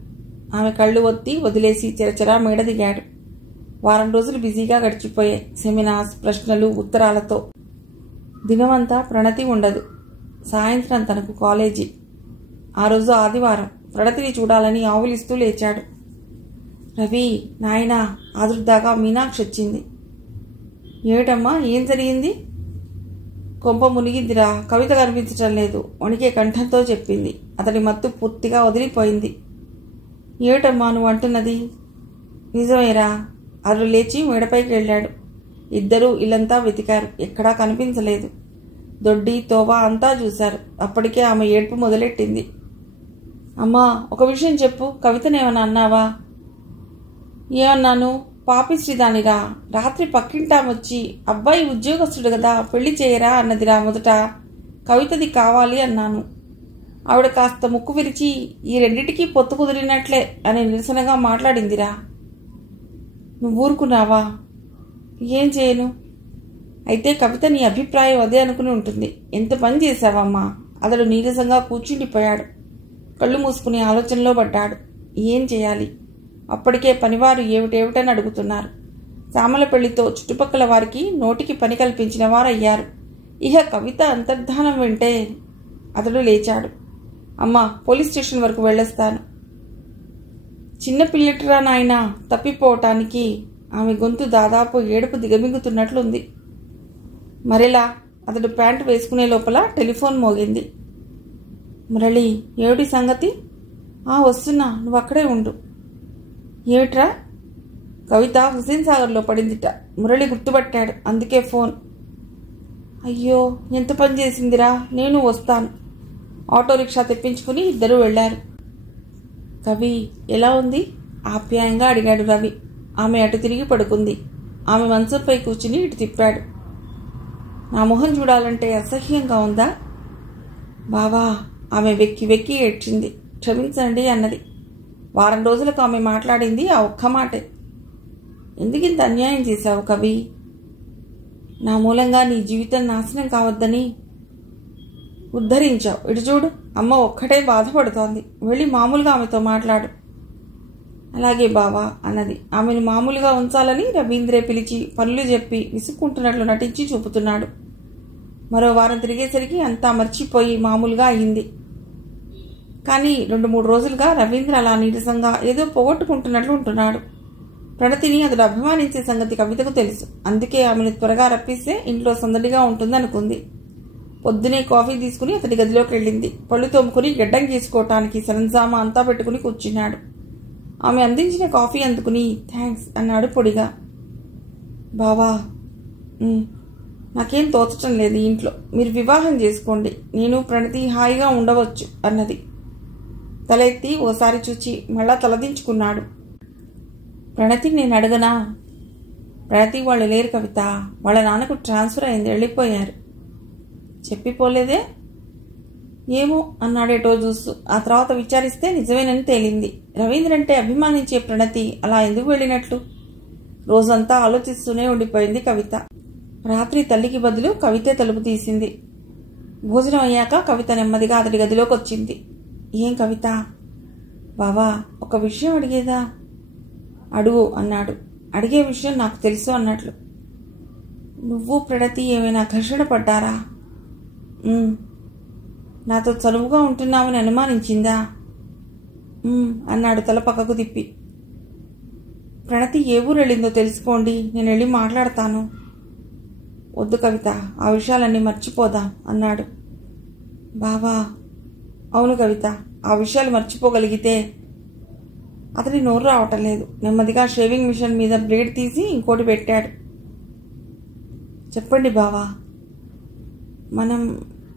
ఆమె కళ్ళు ఒత్తి వదిలేసి చెరచెరా మేడ దిగాడు. వారం రోజులు బిజీగా గడిచిపోయాయి. సెమినార్స్, ప్రశ్నలు, ఉత్తరాలతో. దినమంతా ప్రణతి ఉండదు. సాయంత్రం తనకు కాలేజీ. ఆ రోజు ఆదివారం. ప్రణతిని చూడాలని ఆవులిస్తూ లేచాడు. రవి, నాయనా, ఆదుర్దాగా మీనాక్షి వచ్చింది. ఏమిటమ్మా, ఏం జరిగింది? కొంప మునిగిందిరా, కవిత కనిపించటం లేదు వణికే కంఠంతో చెప్పింది. అతడి మత్తు పూర్తిగా వదిలిపోయింది. ఏమిటమ్మా నువ్వు అంటున్నది? నిజమేరా. అతడు లేచి మేడపైకి వెళ్ళాడు. ఇద్దరూ ఇల్లంతా వెతికారు. ఎక్కడా కనిపించలేదు. దొడ్డి, తోవ అంతా చూశారు. అప్పటికే ఆమె ఏడ్పు మొదలెట్టింది. అమ్మా, ఒక విషయం చెప్పు. కవితనేమన్నా అన్నావా? ఏమన్నాను? పాపిశ్రీదానిరా. రాత్రి పక్కింటామొచ్చి అబ్బాయి ఉద్యోగస్తుడు కదా, పెళ్లి చేయరా అన్నదిరా. మొదట కవితది కావాలి అన్నాను. ఆవిడ కాస్త ముక్కు విరిచి ఈ రెండింటికి పొత్తు కుదిరినట్లే అని నిరసనగా మాట్లాడిందిరా. నువ్వు ఊరుకున్నావా? ఏం చేయను? అయితే కవిత నీ అభిప్రాయం అదే అనుకుని ఉంటుంది. ఎంత పని చేశావమ్మా? అతడు నీరసంగా కూర్చుండిపోయాడు. కళ్ళు మూసుకుని ఆలోచనలో పడ్డాడు. ఏం చేయాలి? అప్పటికే పనివారు ఏమిటేమిటని అడుగుతున్నారు. శ్యామల పెళ్లితో చుట్టుపక్కల వారికి నోటికి పని కల్పించిన వారయ్యారు. ఇహ కవిత అంతర్ధానం వెంటే. అతడు లేచాడు. అమ్మా, పోలీస్ స్టేషన్ వరకు వెళ్ళొస్తాను. చిన్న పిల్లటిరా నాయనా, తప్పిపోవటానికి. ఆమె గొంతు దాదాపు ఏడుపు దిగమింగుతున్నట్లుంది. మరెలా? అతడు ప్యాంటు వేసుకునే లోపల టెలిఫోన్ మోగింది. మురళి, ఏమిటి సంగతి? వస్తున్నా, నువ్వు అక్కడే ఉండు. ఏమిట్రా? కవిత హుసేన్ సాగర్లో పడిందిట. మురళి గుర్తుపట్టాడు. అందుకే ఫోన్. అయ్యో, ఎంత పని చేసిందిరా. నేను వస్తాను. ఆటో రిక్షా తెప్పించుకుని ఇద్దరూ వెళ్లారు. కవి ఎలా ఉంది? ఆప్యాయంగా అడిగాడు రవి. ఆమె అటు తిరిగి పడుకుంది. ఆమె మంచంపై కూర్చుని ఇటు తిప్పాడు. నా మొహం చూడాలంటే అసహ్యంగా ఉందా? బావా, ఆమె వెక్కి వెక్కి ఏడ్చింది. క్షమించండి అన్నది. వారం రోజులకు ఆమె మాట్లాడింది ఆ ఒక్క మాటే. ఎందుకింత అన్యాయం చేశావు కవి? నా మూలంగా నీ జీవితం నాశనం కావద్దని ఉద్ధరించావు. ఇటు చూడు, అమ్మ ఒక్కటే బాధపడుతోంది. వెళ్ళి మామూలుగా ఆమెతో మాట్లాడు. అలాగే బావా అన్నది. ఆమెను మామూలుగా ఉంచాలని రవీంద్రే పిలిచి పనులు చెప్పి విసుక్కుంటున్నట్లు నటించి చూపుతున్నాడు. మరో వారం తిరిగేసరికి అంతా మర్చిపోయి మామూలుగా అయింది. కానీ 2-3 రోజులుగా రవీంద్ర అలా నీరసంగా ఏదో పోగొట్టుకుంటున్నట్లు ఉంటున్నాడు. ప్రణతిని అతడు అభిమానించే సంగతి కవితకు తెలుసు. అందుకే ఆమెను త్వరగా రప్పిస్తే ఇంట్లో సందడిగా ఉంటుందనుకుంది. పొద్దునే కాఫీ తీసుకుని అతడి గదిలోకి వెళ్ళింది. పళ్ళు తోముకుని గడ్డం గీసుకోవటానికి సరంజామా అంతా పెట్టుకుని కూర్చున్నాడు. ఆమె అందించిన కాఫీ అందుకుని థ్యాంక్స్ అన్నాడు పొడిగా. బావా, నాకేం తోచటం లేదు ఇంట్లో. మీరు వివాహం చేసుకోండి. నేను ప్రణతి హాయిగా ఉండవచ్చు అన్నది. తల ఎత్తి ఓసారి చూచి మళ్ళా తలదించుకున్నాడు. ప్రణతికి నేను అడగనా? ప్రణతి వాళ్ళు లేరు కవిత. వాళ్ళ నాన్నకు ట్రాన్స్ఫర్ అయింది, వెళ్ళిపోయారు. చెప్పిపోలేదే? ఏమో అన్నాడేటో చూస్తూ. ఆ తర్వాత విచారిస్తే నిజమేనని తేలింది. రవీంద్ర అంటే అభిమానించే ప్రణతి అలా ఎందుకు వెళ్ళినట్లు? రోజంతా ఆలోచిస్తూనే ఉండిపోయింది కవిత. రాత్రి తల్లికి బదులు కవితే తలుపు తీసింది. భోజనం అయ్యాక కవిత నెమ్మదిగా అతడి గదిలోకి వచ్చింది. ఏం కవిత? బావా, ఒక విషయం అడిగేదా? అడుగు అన్నాడు. అడిగే విషయం నాకు తెలుసు అన్నట్లు. నువ్వు ప్రణతి ఏమైనా ఘర్షణ పడ్డారా? నాతో చనువుగా ఉంటున్నావని అనుమానించిందా? అన్నాడు తల పక్కకు తిప్పి. ప్రణతి ఏ ఊరు వెళ్ళిందో తెలుసుకోండి, నేను వెళ్ళి మాట్లాడతాను. వద్దు కవిత, ఆ విషయాలన్నీ మర్చిపోదాం అన్నాడు. బావా. అవును కవిత, ఆ విషయాలు మర్చిపోగలిగితే. అతడి నోరు రావటం లేదు. నెమ్మదిగా షేవింగ్ మిషన్ మీద బ్లేడ్ తీసి ఇంకోటి పెట్టాడు. చెప్పండి బావా.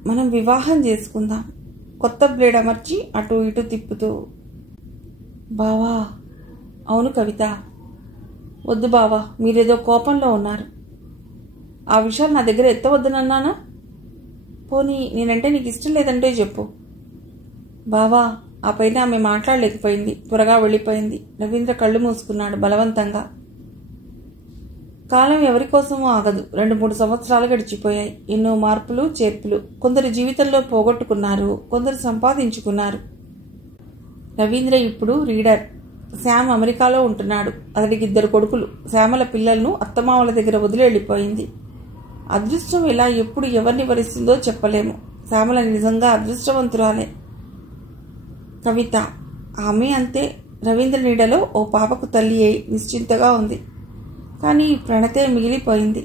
మనం వివాహం చేసుకుందాం. కొత్త బ్లేడ్ అమర్చి అటు ఇటు తిప్పుతూ. బావా. అవును కవిత. వద్దు బావా, మీరేదో కోపంలో ఉన్నారు. ఆ విషయాలు నా దగ్గర ఎత్తవద్దునన్నానా? పోనీ నేనంటే నీకు ఇష్టం లేదంటే చెప్పు. బావా. ఆ పైన ఆమె మాట్లాడలేకపోయింది. త్వరగా వెళ్ళిపోయింది. రవీంద్ర కళ్ళు మూసుకున్నాడు బలవంతంగా. కాలం ఎవరికోసమో ఆగదు. 2-3 సంవత్సరాలు గడిచిపోయాయి. ఎన్నో మార్పులు చేర్పులు. కొందరు జీవితంలో పోగొట్టుకున్నారు, కొందరు సంపాదించుకున్నారు. రవీంద్ర ఇప్పుడు రీడర్. శ్యామ్ అమెరికాలో ఉంటున్నాడు. అతడికి 2 కొడుకులు. శ్యామల పిల్లలను అత్తమామల దగ్గర వదిలి వెళ్ళిపోయింది. అదృష్టం ఎలా ఎప్పుడు ఎవరిని వరిస్తుందో చెప్పలేము. శ్యామల నిజంగా అదృష్టవంతురాలే. కవిత. ఆమె అంతే. రవీంద్ర నీడలో ఓ పాపకు తల్లి అయి నిశ్చింతగా ఉంది. కానీ ప్రణతే మిగిలిపోయింది.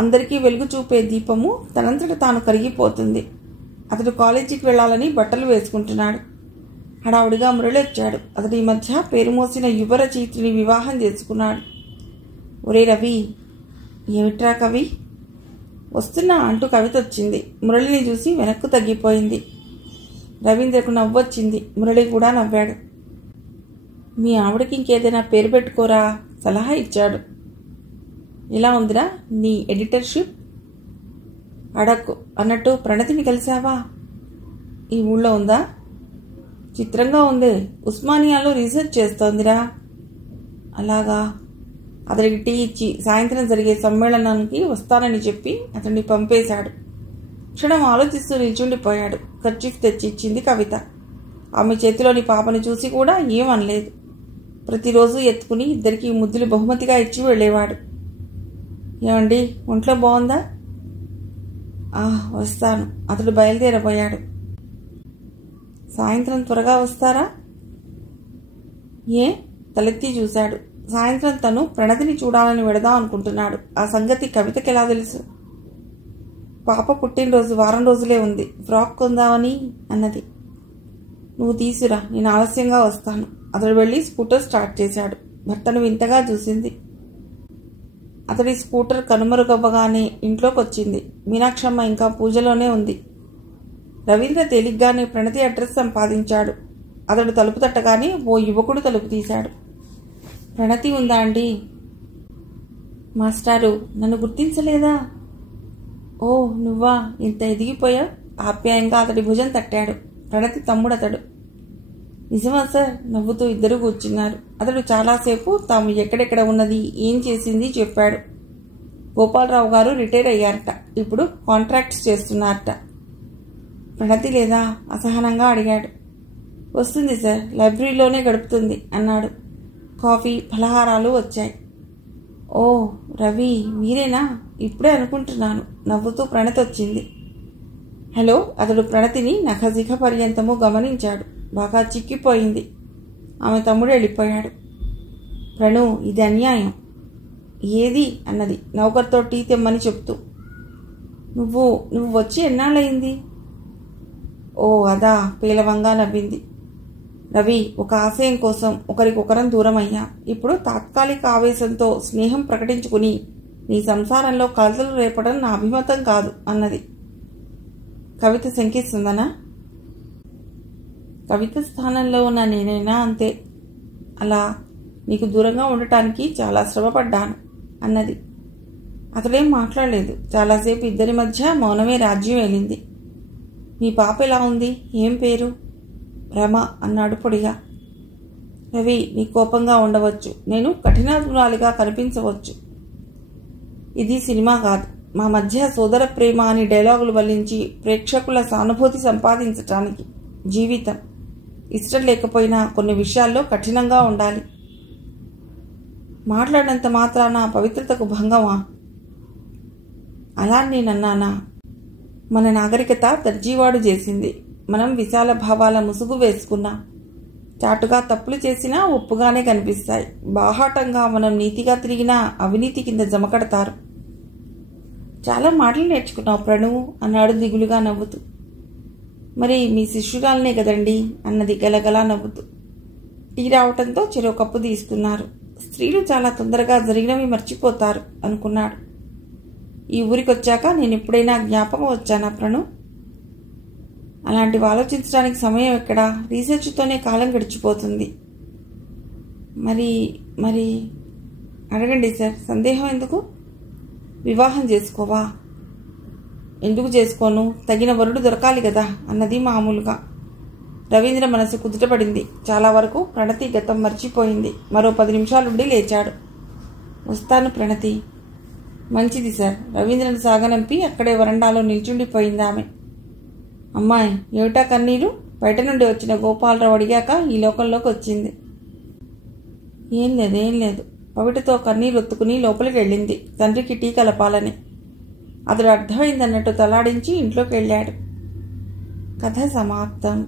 అందరికీ వెలుగు చూపే దీపము తనంతట తాను కరిగిపోతుంది. అతడు కాలేజీకి వెళ్లాలని బట్టలు వేసుకుంటున్నాడు. హడావుడిగా మురళి వచ్చాడు. అతడి మధ్య పేరు మోసిన యువ రచయిత్రిని వివాహం చేసుకున్నాడు. ఒరే రవి. ఏమిట్రా కవి? వస్తున్నా అంటూ కవిత వచ్చింది. మురళిని చూసి వెనక్కు తగ్గిపోయింది. రవీంద్రకు నవ్వొచ్చింది. మురళి కూడా నవ్వాడు. మీ ఆవిడకి ఇంకేదైనా పేరు పెట్టుకోరా సలహా ఇచ్చాడు. ఎలా ఉందిరా నీ ఎడిటర్షిప్? అడక్కు. అన్నట్టు ప్రణతిని కలిసావా? ఈ ఊళ్ళో ఉందా? చిత్రంగా ఉందే. ఉస్మానియాలో రీసెర్చ్ చేస్తోందిరా. అలాగా. అతడికి టీ ఇచ్చి సాయంత్రం జరిగే సమ్మేళనానికి వస్తానని చెప్పి అతన్ని పంపేశాడు. క్షణం ఆలోచిస్తూ నిల్చుండిపోయాడు. కర్చీఫ్ తెచ్చి ఇచ్చింది కవిత. ఆమె చేతిలోని పాపను చూసి కూడా ఏమనలేదు. ప్రతిరోజు ఎత్తుకుని ఇద్దరికి ముద్దులు బహుమతిగా ఇచ్చి వెళ్ళేవాడు. ఏమండి, ఒంట్లో బాగుందా? వస్తాను. అతడు బయలుదేరబోయాడు. సాయంత్రం త్వరగా వస్తారా? ఏ? తలెత్తి చూశాడు. సాయంత్రం తను ప్రణతిని చూడాలని వెడదాం అనుకుంటున్నాడు. ఆ సంగతి కవితకి ఎలా తెలుసు? పాప పుట్టినరోజు వారం రోజులే ఉంది. ఫ్రాక్ కొందామని అన్నది. నువ్వు తీసురా, నేను ఆలస్యంగా వస్తాను. అతడు వెళ్ళి స్కూటర్ స్టార్ట్ చేశాడు. భర్తను వింతగా చూసింది. అతడి స్కూటర్ కనుమరుగవ్వగానే ఇంట్లోకి వచ్చింది. మీనాక్షమ్మ ఇంకా పూజలోనే ఉంది. రవీంద్ర తేలిగ్గానే ప్రణతి అడ్రస్ సంపాదించాడు. అతడు తలుపు తట్టగానే ఓ యువకుడు తలుపు తీశాడు. ప్రణతి ఉందా అండి? మాస్టారు, నన్ను గుర్తించలేదా? ఓ నువ్వా, ఇంత ఎదిగిపోయా? ఆప్యాయంగా అతడి భుజం తట్టాడు. ప్రణతి తమ్ముడతడు. నిజమా సార్? నవ్వుతూ ఇద్దరు కూర్చున్నారు. అతడు చాలాసేపు తాము ఎక్కడెక్కడ ఉన్నది, ఏం చేసింది చెప్పాడు. గోపాలరావు గారు రిటైర్ అయ్యారట. ఇప్పుడు కాంట్రాక్ట్స్ చేస్తున్నారట. ప్రణతి లేదా? అసహనంగా అడిగాడు. వస్తుంది సార్, లైబ్రరీలోనే గడుపుతుంది అన్నాడు. కాఫీ, ఫలహారాలు వచ్చాయి. ఓ రవి, మీరేనా? ఇప్పుడే అనుకుంటున్నాను. నవ్వుతూ ప్రణతి వచ్చింది. హలో. అతడు ప్రణతిని నఖశిఖ పర్యంతము గమనించాడు. బాగా చిక్కిపోయింది. ఆమె తమ్ముడు వెళ్ళిపోయాడు. ప్రణు, ఇది అన్యాయం. ఏది? అన్నది నౌకర్తో టీ తెమ్మని చెప్తూ. నువ్వు వచ్చి ఎన్నాళ్ళయింది? ఓ అదా, పేలవంగా నవ్వింది. రవి, ఒక ఆశయం కోసం ఒకరికొకరం దూరం అయ్యా. ఇప్పుడు తాత్కాలిక ఆవేశంతో స్నేహం ప్రకటించుకుని నీ సంసారంలో కలతలు రేపడం నా అభిమతం కాదు అన్నది. కవిత శంకిస్తుందనా? కవిత స్థానంలో ఉన్న నేనైనా అంతే. అలా నీకు దూరంగా ఉండటానికి చాలా శ్రమపడ్డాను అన్నది. అతడేం మాట్లాడలేదు. చాలాసేపు ఇద్దరి మధ్య మౌనమే రాజ్యం వెళ్ళింది. మీ పాప ఎలా ఉంది? ఏం పేరు? రమ అన్నాడు పొడిగా. రవి, నీ కోపంగా ఉండవచ్చు, నేను కఠినాత్మురాలిగా కనిపించవచ్చు. ఇది సినిమా కాదు. మా మధ్య సోదర ప్రేమ అని డైలాగులు వల్లించి ప్రేక్షకుల సానుభూతి సంపాదించటానికి జీవితం. ఇష్టం లేకపోయినా కొన్ని విషయాల్లో కఠినంగా ఉండాలి. మాట్లాడినంత మాత్రాన పవిత్రతకు భంగమా? అలా నేనన్నానా? మన నాగరికత తర్జీవాడు చేసింది. మనం విశాల భావాల ముసుగు వేసుకున్నాం. చాటుగా తప్పులు చేసినా ఒప్పుగానే కనిపిస్తాయి. బాహాటంగా మనం నీతిగా తిరిగినా అవినీతి కింద జమకడతారు. చాలా మాటలు నేర్చుకున్నావు ప్రణు అన్నాడు దిగులుగా నవ్వుతూ. మరి మీ శిష్యురాలనే కదండి అన్నది గలగలా నవ్వుతూ. టీ రావటంతో చెరో కప్పు తీసుకున్నారు. స్త్రీలు చాలా తొందరగా జరిగినవి మర్చిపోతారు అనుకున్నాడు. ఈ ఊరికొచ్చాక నేను ఎప్పుడైనా జ్ఞాపకం వచ్చానా ప్రణు? అలాంటివి ఆలోచించడానికి సమయం ఎక్కడా? రీసెర్చ్తోనే కాలం గడిచిపోతుంది. మరి మరి అడగండి సార్, సందేహం ఎందుకు? వివాహం చేసుకోవా? ఎందుకు చేసుకోను? తగిన వరుడు దొరకాలి కదా అన్నది మామూలుగా. రవీంద్ర మనసు కుదుటపడింది. చాలా వరకు ప్రణతి గతం మర్చిపోయింది. మరో 10 నిమిషాలుండి లేచాడు. వస్తాను ప్రణతి. మంచిది సార్. రవీంద్రను సాగనంపి అక్కడే వరండాలో నిల్చుండిపోయింది ఆమె. అమ్మాయి, ఏమిటా కన్నీరు? బయట నుండి వచ్చిన గోపాలరావు అడిగాక ఈ లోకంలోకి వచ్చింది. ఏం లేదు. పవిటతో కన్నీరు ఒత్తుకుని లోపలికి వెళ్ళింది, తండ్రికి టీ కలపాలని. అతడు అర్థమైందన్నట్టు తలాడించి ఇంట్లోకి వెళ్ళాడు. కథ సమాప్తం.